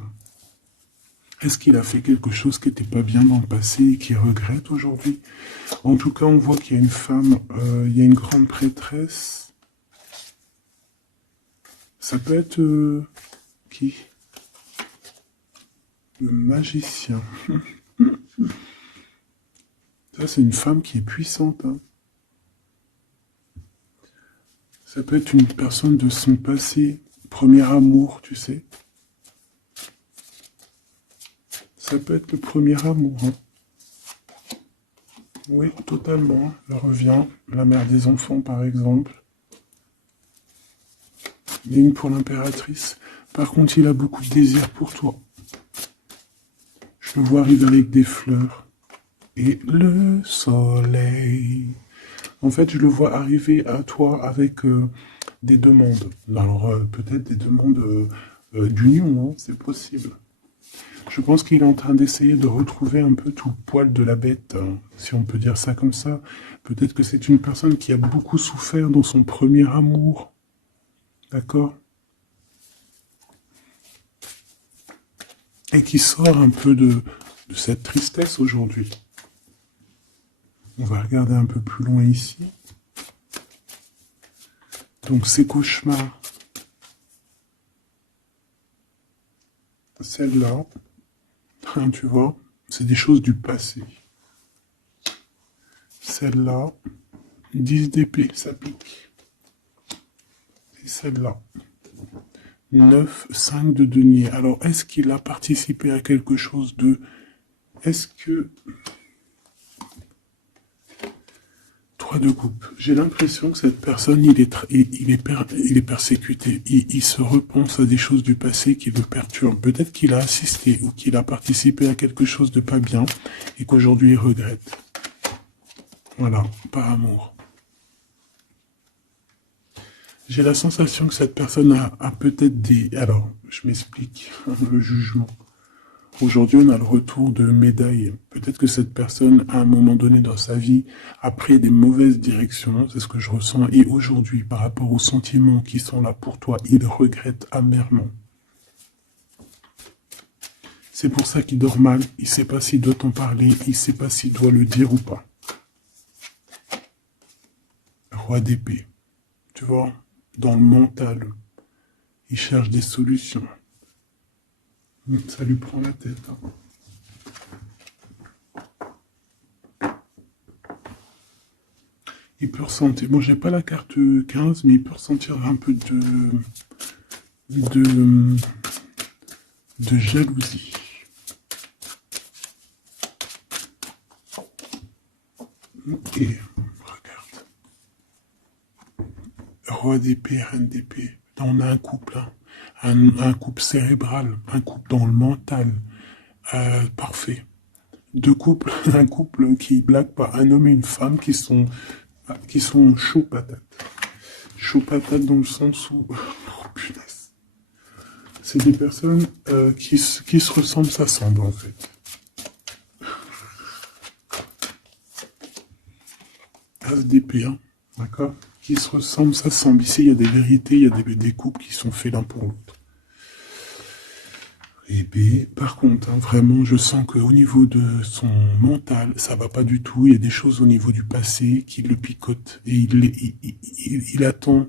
Est-ce qu'il a fait quelque chose qui n'était pas bien dans le passé et qu'il regrette aujourd'hui? En tout cas, on voit qu'il y a une femme, il y a une grande prêtresse. Ça peut être qui? Le magicien. Ça, c'est une femme qui est puissante. Hein. Ça peut être une personne de son passé, premier amour, tu sais. Ça peut être le premier amour. Hein. Oui, totalement. Elle revient. La mère des enfants, par exemple. Ligne pour l'impératrice. Par contre, il a beaucoup de désir pour toi. Je le vois arriver avec des fleurs. Et le soleil. En fait, je le vois arriver à toi avec des demandes. Alors, peut-être des demandes d'union, hein, c'est possible. Je pense qu'il est en train d'essayer de retrouver un peu tout le poil de la bête, hein, si on peut dire ça comme ça. Peut-être que c'est une personne qui a beaucoup souffert dans son premier amour. D'accord? Et qui sort un peu de cette tristesse aujourd'hui. On va regarder un peu plus loin ici. Donc ces cauchemars, celle-là, hein, tu vois, c'est des choses du passé. Celle-là, 10 d'épée, ça pique. Et celle-là, 9, 5 de denier. Alors, est-ce qu'il a participé à quelque chose de... Est-ce que... 3 de coupe. J'ai l'impression que cette personne, il est persécuté. Il se repense à des choses du passé qui le perturbent. Peut-être qu'il a assisté ou qu'il a participé à quelque chose de pas bien et qu'aujourd'hui il regrette. Voilà, par amour. J'ai la sensation que cette personne a peut-être des... Alors, je m'explique, le jugement. Aujourd'hui, on a le retour de médaille. Peut-être que cette personne, à un moment donné dans sa vie, a pris des mauvaises directions, c'est ce que je ressens, et aujourd'hui, par rapport aux sentiments qui sont là pour toi, il regrette amèrement. C'est pour ça qu'il dort mal, il ne sait pas s'il doit t'en parler, il ne sait pas s'il doit le dire ou pas. Roi d'épée, tu vois, dans le mental, il cherche des solutions. Ça lui prend la tête. Hein. Il peut ressentir, bon j'ai pas la carte 15, mais il peut ressentir un peu de jalousie. Et regarde. Roi d'épée, reine d'épée. On a un couple, hein. Un couple cérébral, un couple dans le mental. Parfait. Deux couples, un couple qui blague pas, un homme et une femme qui sont chauds patates. Chauds patates dans le sens où... Oh punaise. C'est des personnes qui se ressemblent, s'assemblent en fait. As d'épée, hein, d'accord? Qui se ressemblent, s'assemblent. Ici, il y a des vérités, il y a des couples qui sont faits l'un pour l'autre. Et puis, par contre, hein, vraiment, je sens qu'au niveau de son mental, ça va pas du tout. Il y a des choses au niveau du passé qui le picotent. Et il attend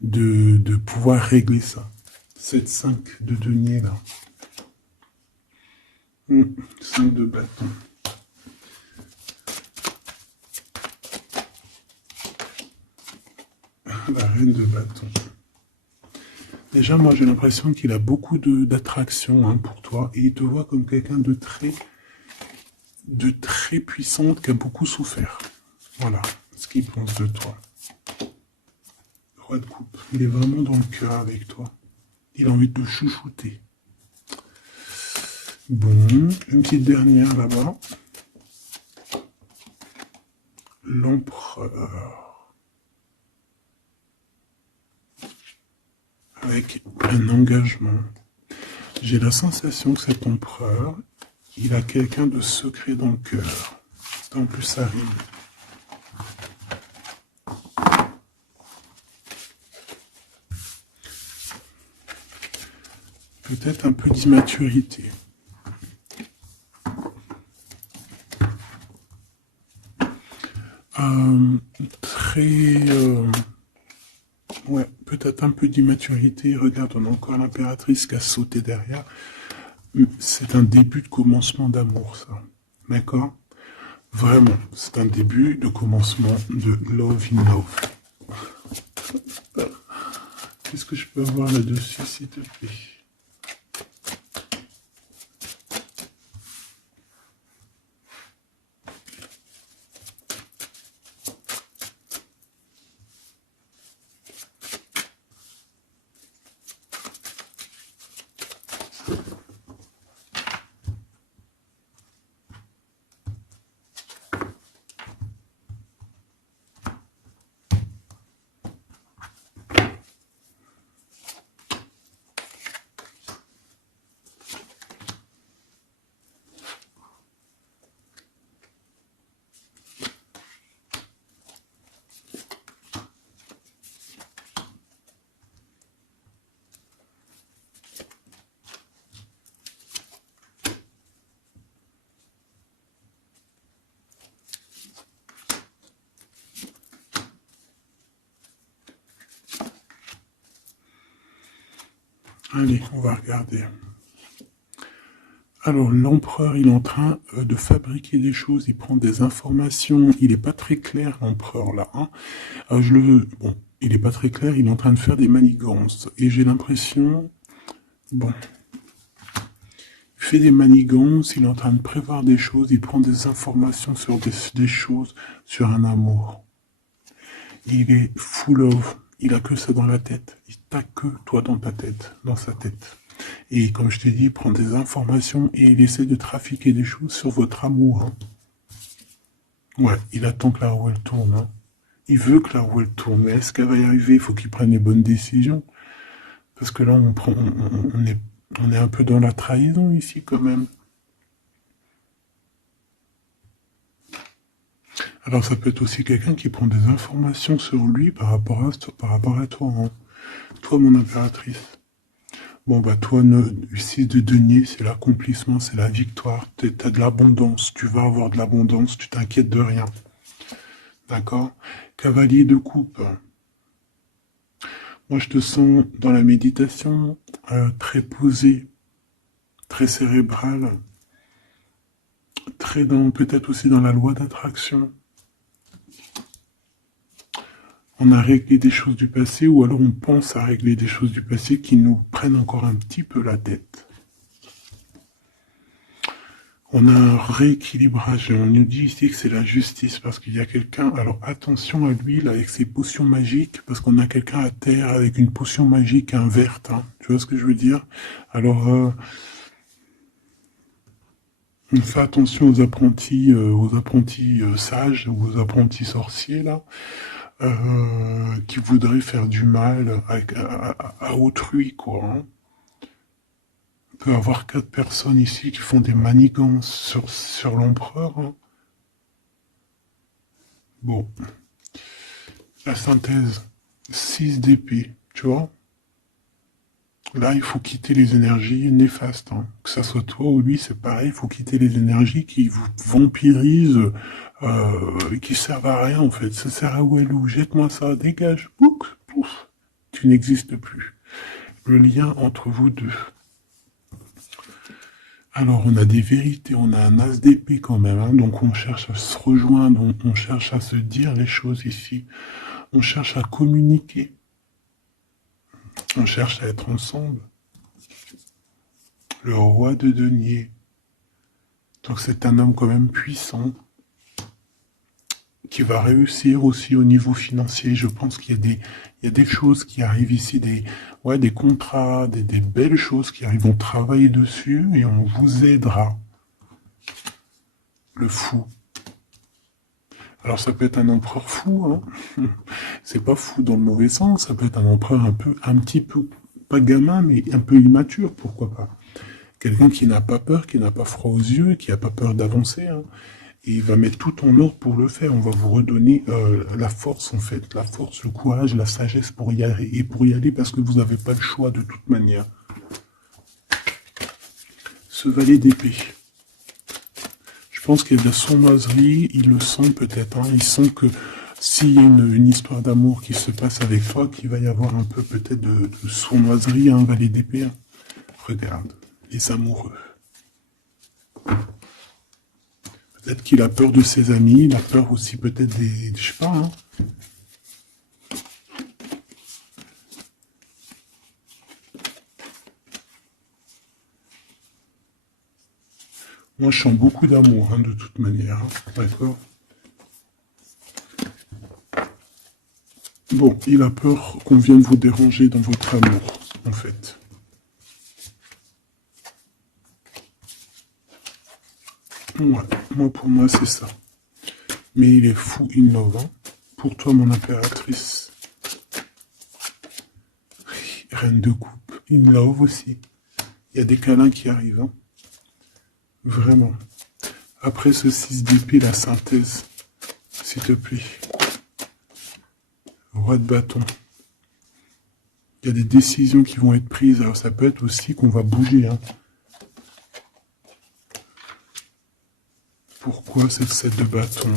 de pouvoir régler ça. Cette 5 de denier, là. 5 de bâton. La reine de bâton. Déjà, moi, j'ai l'impression qu'il a beaucoup d'attraction pour toi. Et il te voit comme quelqu'un de très puissante qui a beaucoup souffert. Voilà ce qu'il pense de toi. Roi de coupe. Il est vraiment dans le cœur avec toi. Il a envie de te chouchouter. Bon, une petite dernière là-bas. L'empereur. Avec un engagement. J'ai la sensation que cet empereur, il a quelqu'un de secret dans le cœur. En plus, ça rime. Peut-être un peu d'immaturité. Ouais, peut-être un peu d'immaturité. Regarde, on a encore l'impératrice qui a sauté derrière. C'est un début de commencement d'amour, ça. D'accord? Vraiment, c'est un début de commencement de love in love. Qu'est-ce que je peux avoir là-dessus, s'il te plaît? Allez, on va regarder. Alors, l'empereur, il est en train de fabriquer des choses, il prend des informations, il n'est pas très clair, l'empereur, là. Hein. Bon, il n'est pas très clair, il est en train de faire des manigances. Et j'ai l'impression... Bon... Il fait des manigances, il est en train de prévoir des choses, il prend des informations sur des choses, sur un amour. Il est full of... Il a que ça dans la tête. Il t'a que toi dans ta tête, dans sa tête. Et comme je t'ai dit, il prend des informations et il essaie de trafiquer des choses sur votre amour. Hein. Ouais, il attend que la roue elle tourne. Hein. Il veut que la roue elle tourne. Mais est-ce qu'elle va y arriver? Il faut qu'il prenne les bonnes décisions. Parce que là, on est un peu dans la trahison ici quand même. Alors ça peut être aussi quelqu'un qui prend des informations sur lui par rapport à toi. Hein. Toi, mon impératrice. Bon, bah toi, 6 de denier, c'est l'accomplissement, c'est la victoire. T'as de l'abondance, tu vas avoir de l'abondance, tu t'inquiètes de rien. D'accord? Cavalier de coupe. Moi, je te sens dans la méditation, très posé, très cérébral, peut-être aussi dans la loi d'attraction. On a réglé des choses du passé ou alors on pense à régler des choses du passé qui nous prennent encore un petit peu la tête. On a un rééquilibrage. On nous dit ici que c'est la justice parce qu'il y a quelqu'un... Alors attention à lui là avec ses potions magiques parce qu'on a quelqu'un à terre avec une potion magique verte. Hein. Tu vois ce que je veux dire? Alors... On fait attention aux apprentis sages, aux apprentis sorciers là, qui voudraient faire du mal à autrui quoi. Hein. On peut avoir 4 personnes ici qui font des manigances sur l'empereur. Hein. Bon, la synthèse, 6 d'épée, tu vois. Là, il faut quitter les énergies néfastes. Hein. Que ça soit toi ou lui, c'est pareil. Il faut quitter les énergies qui vous vampirisent, qui servent à rien en fait. Ça sert à Walou. Jette-moi ça, dégage. Pouf, pouf. Tu n'existes plus. Le lien entre vous deux. Alors, on a des vérités, on a un as d'épée quand même. Hein. Donc, on cherche à se rejoindre, on cherche à se dire les choses ici. On cherche à communiquer. On cherche à être ensemble. Le roi de denier. Donc c'est un homme quand même puissant qui va réussir aussi au niveau financier. Je pense qu'il y a des choses qui arrivent ici, des contrats, des belles choses qui arrivent. On travaille dessus et on vous aidera. Le fou. Alors ça peut être un empereur fou, hein. C'est pas fou dans le mauvais sens, ça peut être un empereur un petit peu, pas gamin, mais un peu immature, pourquoi pas. Quelqu'un qui n'a pas peur, qui n'a pas froid aux yeux, qui n'a pas peur d'avancer. Hein. Et il va mettre tout en ordre pour le faire. On va vous redonner la force, en fait. La force, le courage, la sagesse pour y aller. Et pour y aller parce que vous n'avez pas le choix de toute manière. Ce valet d'épée. Je pense qu'il y a de la sournoiserie. Il le sent peut-être. Hein. Il sent que s'il y a une histoire d'amour qui se passe avec toi, qu'il va y avoir un peu peut-être de sournoiserie, un valet d'épée. Hein. Regarde, les amoureux. Peut-être qu'il a peur de ses amis, il a peur aussi peut-être des... Je sais pas, hein. Moi, je sens beaucoup d'amour, hein, de toute manière. Hein. D'accord? Bon, il a peur qu'on vienne vous déranger dans votre amour, en fait. Ouais, moi, pour moi, c'est ça. Mais il est fou in love. Hein. Pour toi, mon impératrice. Reine de coupe. In love aussi. Il y a des câlins qui arrivent. Hein. Vraiment. Après ce 6 d'épée, la synthèse. S'il te plaît. Roi de bâton. Il y a des décisions qui vont être prises. Alors ça peut être aussi qu'on va bouger. Hein. Pourquoi cette 7 de bâton?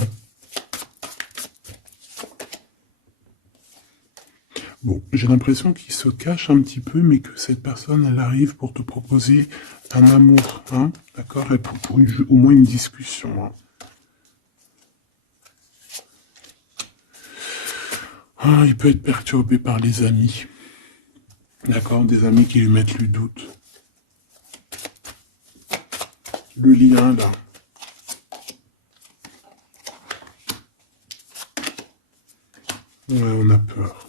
Bon, j'ai l'impression qu'il se cache un petit peu, mais que cette personne, elle arrive pour te proposer un amour, hein, d'accord, et pour au moins une discussion. Hein. Ah, il peut être perturbé par les amis, d'accord, des amis qui lui mettent le doute. Le lien, là. Ouais, on a peur.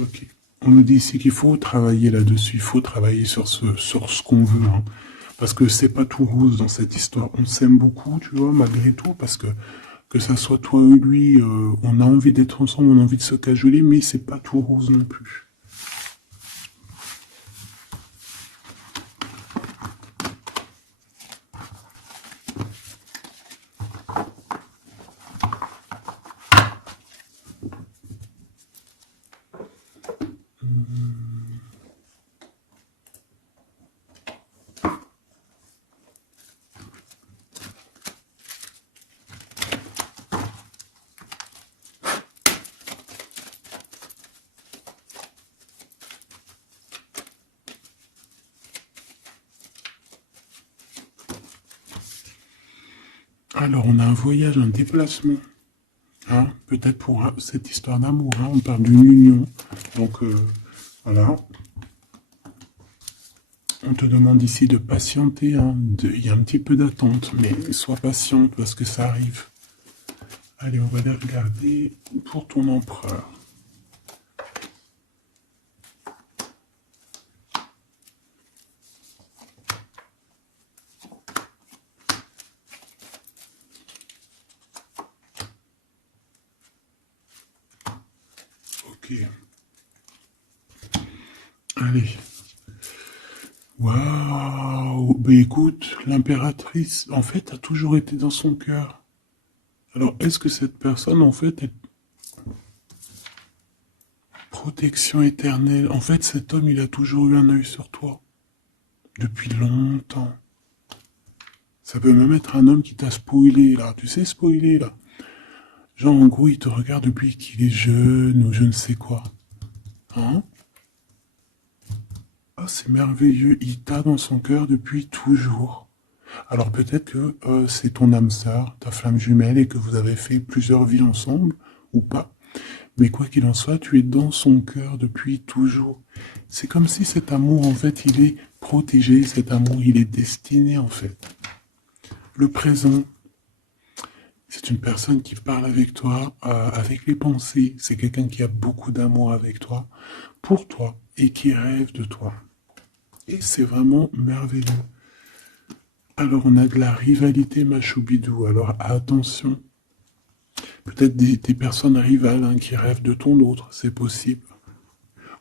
Ok. On nous dit ici qu'il faut travailler là-dessus, il faut travailler sur ce qu'on veut. Hein. Parce que c'est pas tout rose dans cette histoire. On s'aime beaucoup, tu vois, malgré tout, parce que ça soit toi ou lui, on a envie d'être ensemble, on a envie de se cajoler, mais c'est pas tout rose non plus. Alors, on a un voyage, un déplacement. Hein, peut-être pour cette histoire d'amour. Hein, on parle d'une union. Donc, voilà. On te demande ici de patienter. Hein, il y a un petit peu d'attente, mais sois patiente parce que ça arrive. Allez, on va aller regarder pour ton empereur. Ok. Allez. Waouh. Ben écoute, l'impératrice, en fait, a toujours été dans son cœur. Alors, est-ce que cette personne, en fait, est... Protection éternelle. En fait, cet homme, il a toujours eu un œil sur toi. Depuis longtemps. Ça peut même être un homme qui t'a spoilé, là. Tu sais, spoiler, là. Genre, en gros, il te regarde depuis qu'il est jeune ou je ne sais quoi. Hein? Ah, c'est merveilleux. Il t'a dans son cœur depuis toujours. Alors peut-être que c'est ton âme sœur, ta flamme jumelle, et que vous avez fait plusieurs vies ensemble, ou pas. Mais quoi qu'il en soit, tu es dans son cœur depuis toujours. C'est comme si cet amour, en fait, il est protégé, cet amour, il est destiné, en fait. Le présent, c'est une personne qui parle avec toi, avec les pensées. C'est quelqu'un qui a beaucoup d'amour avec toi, pour toi, et qui rêve de toi. Et c'est vraiment merveilleux. Alors, on a de la rivalité, ma choubidou. Alors, attention. Peut-être des personnes rivales hein, qui rêvent de ton autre, c'est possible.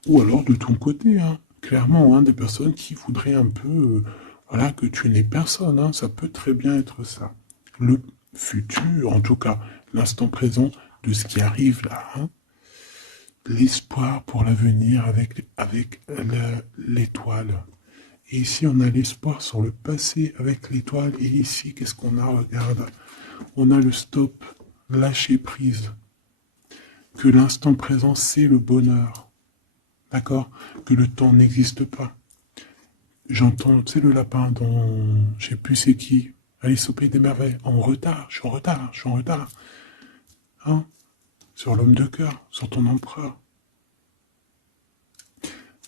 Ou alors de ton côté, hein, clairement, hein, des personnes qui voudraient un peu voilà, que tu n'aies personne. Hein, ça peut très bien être ça. Le futur, en tout cas, l'instant présent de ce qui arrive là. Hein, l'espoir pour l'avenir avec l'étoile. Et ici, on a l'espoir sur le passé avec l'étoile. Et ici, qu'est-ce qu'on a? Regarde. On a le stop, lâcher prise. Que l'instant présent, c'est le bonheur. D'accord? Que le temps n'existe pas. J'entends, tu sais, le lapin dans, je sais plus c'est qui, Alice au Pays des Merveilles. En retard, je suis en retard, je suis en retard. Hein? Sur l'homme de cœur, sur ton empereur.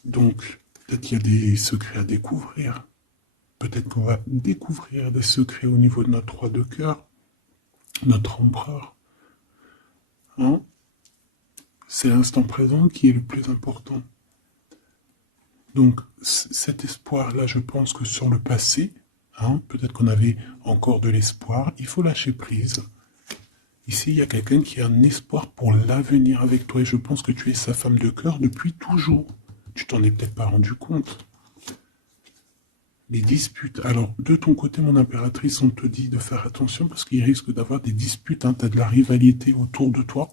Donc, peut-être qu'il y a des secrets à découvrir. Peut-être qu'on va découvrir des secrets au niveau de notre roi de cœur, notre empereur. Hein? C'est l'instant présent qui est le plus important. Donc, cet espoir-là, je pense que sur le passé, hein, peut-être qu'on avait encore de l'espoir, il faut lâcher prise. Ici, il y a quelqu'un qui a un espoir pour l'avenir avec toi, et je pense que tu es sa femme de cœur depuis toujours. Tu t'en es peut-être pas rendu compte. Les disputes. Alors, de ton côté, mon impératrice, on te dit de faire attention parce qu'il risque d'avoir des disputes. Hein. Tu as de la rivalité autour de toi,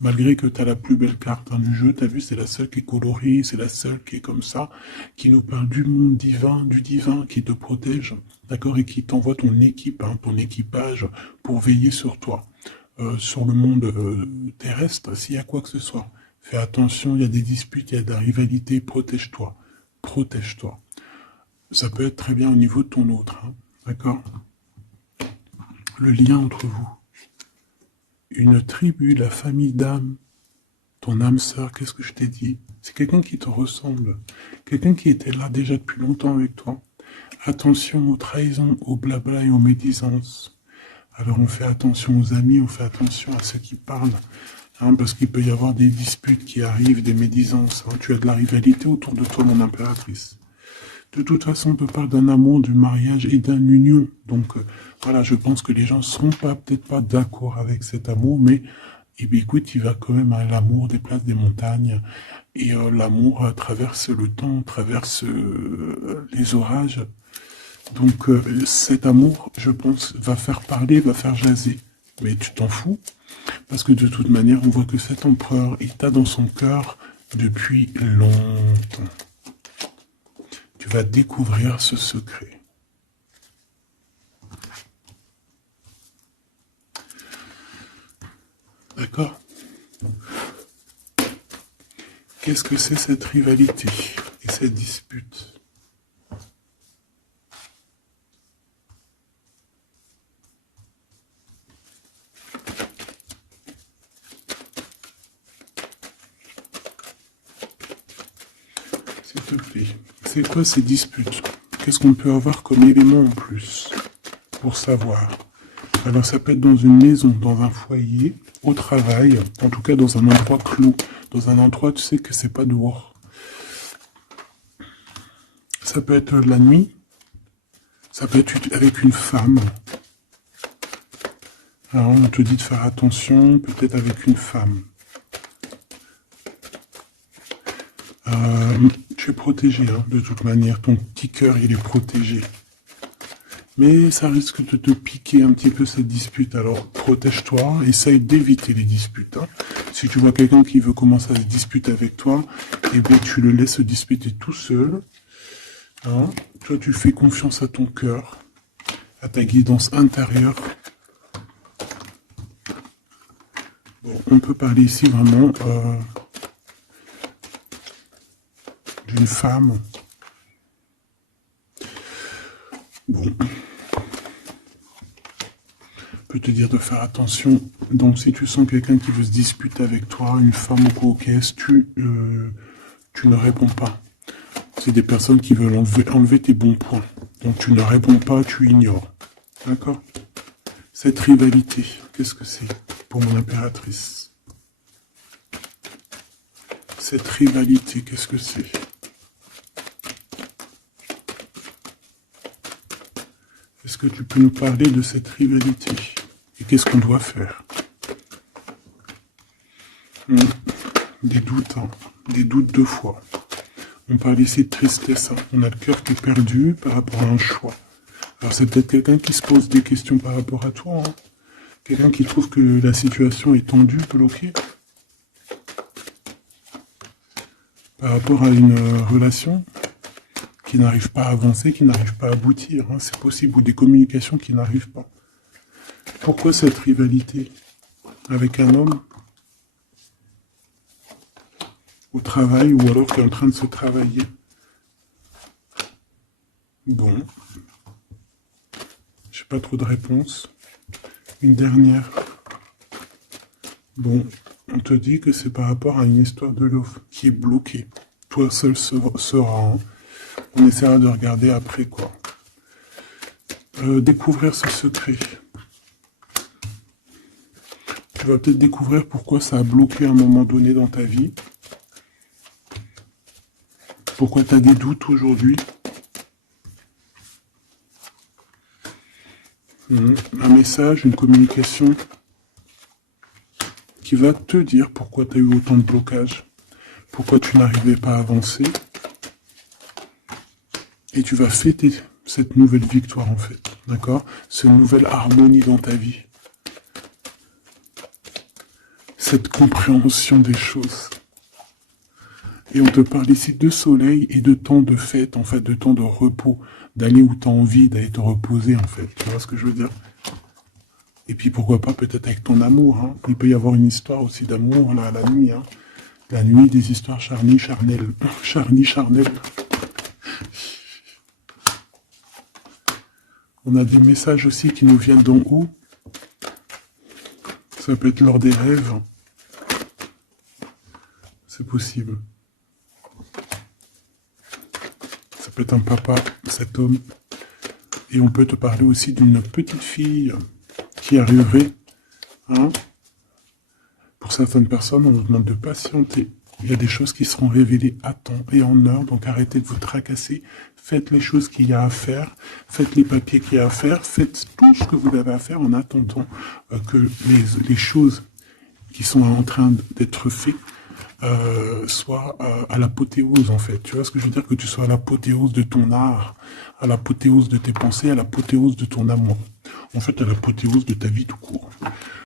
malgré que tu as la plus belle carte du jeu. Tu as vu, c'est la seule qui est colorée, c'est la seule qui est comme ça, qui nous parle du monde divin, du divin qui te protège, d'accord, et qui t'envoie ton équipe, hein, ton équipage pour veiller sur toi, sur le monde terrestre, s'il y a quoi que ce soit. Fais attention, il y a des disputes, il y a de la rivalité, protège-toi, protège-toi. Ça peut être très bien au niveau de ton autre, hein, d'accord? Le lien entre vous. Une tribu, la famille d'âme, ton âme sœur, qu'est-ce que je t'ai dit? C'est quelqu'un qui te ressemble, quelqu'un qui était là déjà depuis longtemps avec toi. Attention aux trahisons, aux blabla et aux médisances. Alors on fait attention aux amis, on fait attention à ceux qui parlent, hein, parce qu'il peut y avoir des disputes qui arrivent, des médisances. Hein. Tu as de la rivalité autour de toi, mon impératrice. De toute façon, on te parle d'un amour, du mariage et d'une union. Donc, voilà, je pense que les gens ne seront peut-être pas d'accord avec cet amour, mais eh bien, écoute, il va quand même à l'amour des places des montagnes. Et l'amour traverse le temps, traverse les orages. Donc, cet amour, je pense, va faire parler, va faire jaser. Mais tu t'en fous, parce que de toute manière, on voit que cet empereur, il t'a dans son cœur depuis longtemps. Tu vas découvrir ce secret. D'accord? Qu'est-ce que c'est cette rivalité et cette dispute? S'il te plaît. C'est quoi ces disputes? Qu'est-ce qu'on peut avoir comme élément en plus pour savoir? Alors ça peut être dans une maison, dans un foyer, au travail, en tout cas dans un endroit clos, dans un endroit tu sais que c'est pas dehors. Ça peut être la nuit, ça peut être avec une femme. Alors on te dit de faire attention, peut-être avec une femme. Tu es protégé, hein, de toute manière. Ton petit cœur, il est protégé. Mais ça risque de te piquer un petit peu cette dispute. Alors, protège-toi, essaye d'éviter les disputes. Hein. Si tu vois quelqu'un qui veut commencer à se disputer avec toi, eh bien, tu le laisses se disputer tout seul. Hein. Toi, tu fais confiance à ton cœur, à ta guidance intérieure. Bon, on peut parler ici vraiment d'une femme. Bon. Peut te dire de faire attention. Donc, si tu sens quelqu'un qui veut se disputer avec toi, une femme ou coquesse, tu ne réponds pas. C'est des personnes qui veulent enlever tes bons points. Donc, tu ne réponds pas, tu ignores. D'accord? Cette rivalité, qu'est-ce que c'est pour mon impératrice? Cette rivalité, qu'est-ce que c'est? Est-ce que tu peux nous parler de cette rivalité? Et qu'est-ce qu'on doit faire? Des doutes, hein. Des doutes 2 fois. On parle ici de tristesse, hein. On a le cœur qui est perdu par rapport à un choix. Alors c'est peut-être quelqu'un qui se pose des questions par rapport à toi, hein. Quelqu'un qui trouve que la situation est tendue, bloquée. Par rapport à une relation qui n'arrive pas à avancer, qui n'arrive pas à aboutir, hein. C'est possible, ou des communications qui n'arrivent pas. Pourquoi cette rivalité avec un homme au travail, ou alors qui est en train de se travailler? Bon. J'ai pas trop de réponses. Une dernière. Bon, on te dit que c'est par rapport à une histoire de love qui est bloquée. Toi seul sera. Hein. On essaiera de regarder après, quoi. Découvrir ce secret. Tu vas peut-être découvrir pourquoi ça a bloqué à un moment donné dans ta vie. Pourquoi tu as des doutes aujourd'hui. Un message, une communication qui va te dire pourquoi tu as eu autant de blocages, pourquoi tu n'arrivais pas à avancer. Et tu vas fêter cette nouvelle victoire en fait, d'accord? Cette nouvelle harmonie dans ta vie. Cette compréhension des choses. Et on te parle ici de soleil et de temps de fête, en fait, de temps de repos, d'aller où tu as envie, d'aller te reposer, en fait. Tu vois ce que je veux dire? Et puis pourquoi pas peut-être avec ton amour, hein. Il peut y avoir une histoire aussi d'amour, là, la nuit, hein. La nuit, des histoires charnelles. On a des messages aussi qui nous viennent d'en haut. Ça peut être lors des rêves. C'est possible. Ça peut être un papa, cet homme. Et on peut te parler aussi d'une petite fille qui arriverait. Hein. Pour certaines personnes, on vous demande de patienter. Il y a des choses qui seront révélées à temps et en heure, donc arrêtez de vous tracasser. Faites les choses qu'il y a à faire, faites les papiers qu'il y a à faire, faites tout ce que vous avez à faire en attendant que les choses qui sont en train d'être faites soient à l'apothéose en fait. Tu vois ce que je veux dire? Que tu sois à l'apothéose de ton art, à l'apothéose de tes pensées, à l'apothéose de ton amour. En fait, à l'apothéose de ta vie tout court.